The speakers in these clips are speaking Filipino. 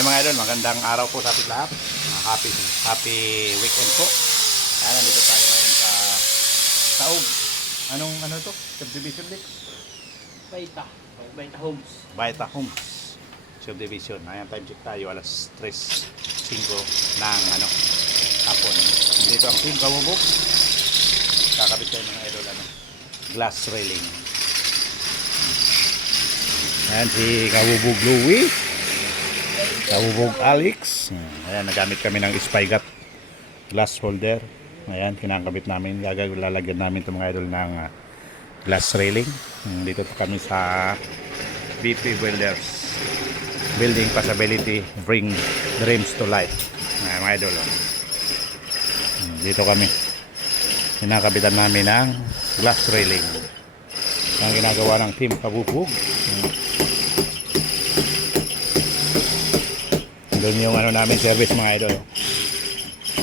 Ayan mga idol, magandang araw po sa ating lahat. Happy weekend po. Ayan, nandito tayo ngayon sa Taog. Ano to? Subdivision League? Baita Homes. Baita Homes Subdivision. Ayan, time check tayo alas 3:05 ng hapon. Dito ang team Kabubog. Kakabit tayo mga idol glass railing. Ayan si Kabubog Louie. Kabubog Alex. Ayan, nagamit kami ng Spygat glass holder. Ayan, kinakabit namin. Lalagyan namin itong mga idol ng glass railing. Dito kami sa BP Builders. Building Possibility, Bring Dreams to Life. Ayan, mga idol. Dito kami. Kinakabitan namin ng glass railing. Ang ginagawa ng team Kabubog. Doon yung namin service mga idol.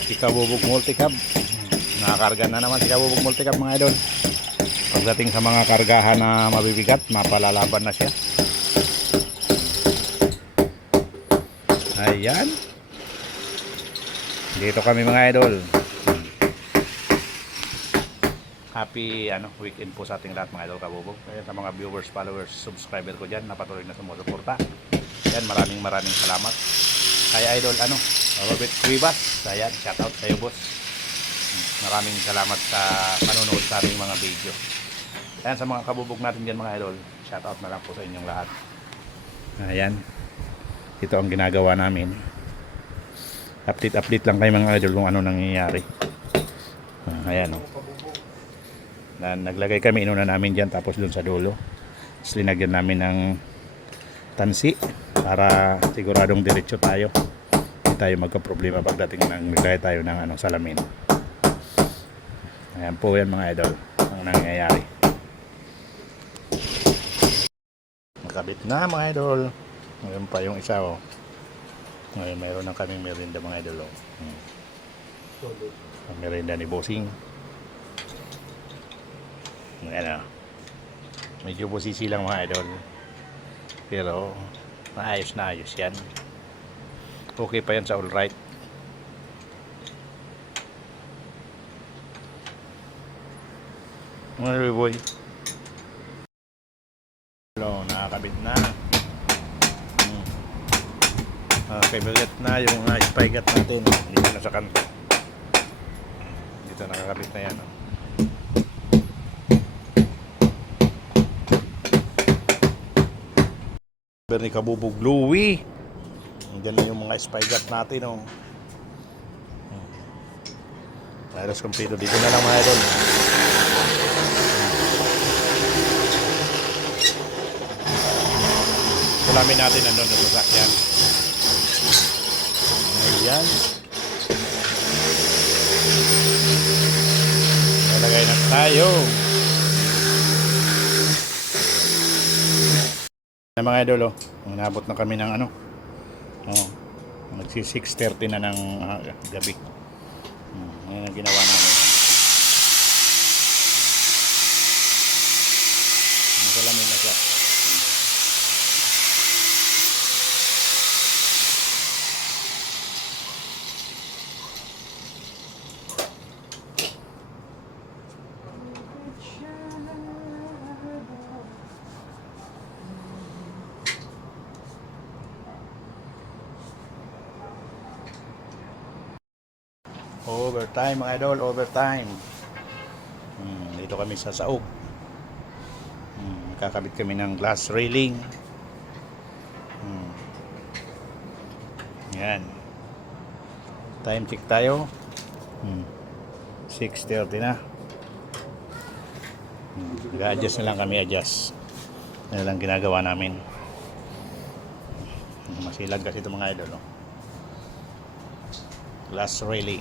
Si Kabubog Multicab. Nakakarga na naman si Kabubog Multicab mga idol. Pagdating sa mga kargahan na mabibigat, mapalalaban na siya. Ayan. Dito kami mga idol. Happy weekend po sa ating lahat mga idol Kabubog. Ayan, sa mga viewers, followers, subscriber ko dyan na patuloy na sumusuporta. Ayan, maraming salamat. Kaya idol Robert Cuevas, ayan, shout out sa iyo boss. Maraming salamat sa panonood sa aming mga video. Ayan, sa mga kabubog natin dyan mga idol, shout out na lang po sa inyong lahat. Ayan, ito ang ginagawa namin. Update lang kayo mga idol kung ano nangyayari. Ayan naglagay kami inuna namin dyan, tapos dun sa dulo linagyan namin ng tansi para siguradong diretso tayo, hindi tayo magka-problema pagdating naglagay tayo ng salamin. Ayan po yan mga idol ang nangyayari. Nakabit na mga idol. Ngayon pa yung isa ngayon mayroon na kaming merinda mga idol ang merinda ni Bossing. Ayan medyo busisi lang mga idol, pero maayos na ayos yan. Okay pa yan sa all right. Mga boy, nakakabit na. Kabigat na yung spygat natin dito na sa kanto. Dito nakakabit na yan ni Kabubog Louie. Diyan na yung mga spygat natin Virus kompleto. Dito na lang mga idol. Sulamin natin nandun sa sasakyan. Ayan. Nalagay na tayo. Mga idol nabot na kami ng magsi 6:30 na ng gabi. Yan ang ginawa namin. Salamin na siya. Overtime mga idol, overtime. Dito kami sa Saog. Kakabit kami ng glass railing. Yan. Time check tayo. 6:30 na. Nag-adjust na lang kami, adjust. Yan lang ginagawa namin. Masilag kasi ito mga idol glass railing.